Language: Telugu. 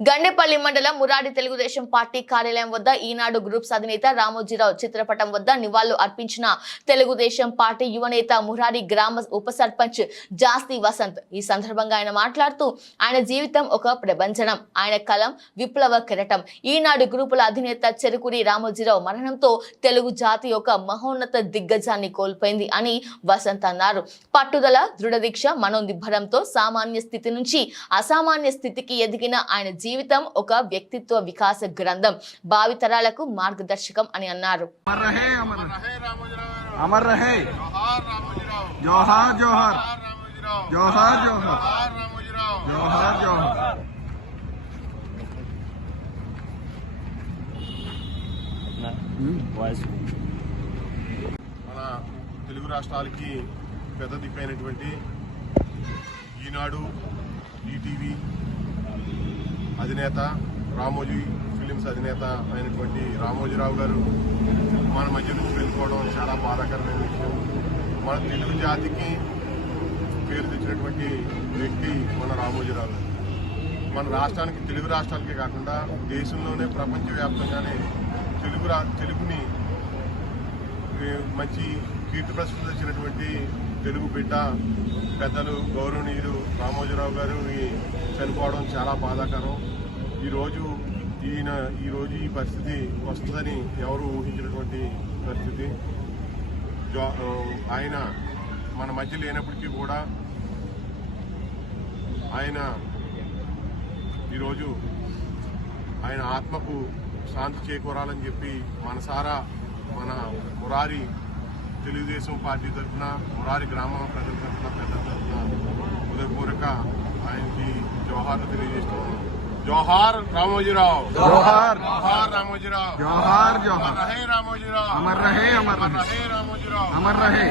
గండేపల్లి మండలం మురాడి తెలుగుదేశం పార్టీ కార్యాలయం వద్ద ఈనాడు గ్రూప్స్ అధినేత రామోజీరావు చిత్రపటం వద్ద నివాళులు అర్పించిన తెలుగుదేశం పార్టీ యువనేత మురారి గ్రామ ఉప సర్పంచ్ జాస్తి వసంత్. ఈ సందర్భంగా ఆయన మాట్లాడుతూ ఆయన జీవితం ఒక ప్రభంజనం ఆయన కలం విప్లవ కిరటం. ఈనాడు గ్రూపుల అధినేత చెరుకురి రామోజీరావు మరణంతో తెలుగు జాతి ఒక మహోన్నత దిగ్గజాన్ని కోల్పోయింది అని వసంత్ అన్నారు. పట్టుదల దృఢదీక్ష మనోనిబ్బరంతో సామాన్య స్థితి నుంచి అసామాన్య స్థితికి ఎదిగిన ఆయన జీవితం ఒక వ్యక్తిత్వ వికాస గ్రంథం. భావితరాలకు మార్గదర్శకం అని అన్నారు. మన తెలుగు రాష్ట్రాలకి పెద్ద దిక్కైనటువంటి ఈనాడు ఈటీవీ అధినేత రామోజీ ఫిలిమ్స్ అధినేత అయినటువంటి రామోజీరావు గారు మన మధ్య నుంచి వెళ్ళిపోవడం చాలా బాధాకరమైన విషయం. మన తెలుగు జాతికి పేరు తెచ్చినటువంటి వ్యక్తి మన రామోజీరావు గారు. మన రాష్ట్రానికి తెలుగు రాష్ట్రాలకే కాకుండా దేశంలోనే ప్రపంచవ్యాప్తంగానే తెలుగు రా తెలుగుని మంచి కీర్తి ప్రశ్నలు తెచ్చినటువంటి తెలుగు బిడ్డ పెద్దలు గౌరవనీయులు రామోజీరావు గారు చనిపోవడం చాలా బాధాకరం. ఈరోజు ఈయన ఈరోజు ఈ పరిస్థితి వస్తుందని ఎవరు ఊహించినటువంటి పరిస్థితి. జా- ఆయన మన మధ్య లేనప్పటికీ కూడా ఆయన ఈరోజు ఆయన ఆత్మకు శాంతి చేకూరాలని చెప్పి మనసారా మన మురారి తెలుగుదేశం పార్టీ తరఫున మురారి గ్రామం ప్రజల తరఫున ప్రజల తరఫున హృదయపూర్వక ఆయనకి జోహార్లు తెలియజేస్తున్నాం జోహార్ రామోజీరావు జోహార్ జోహార్ రామోజీరావు జోహార్ జోహార్ రహే రామోజీరావు అమర్ రహే అమర్ రహే రామోజీరావు అమర్ రహే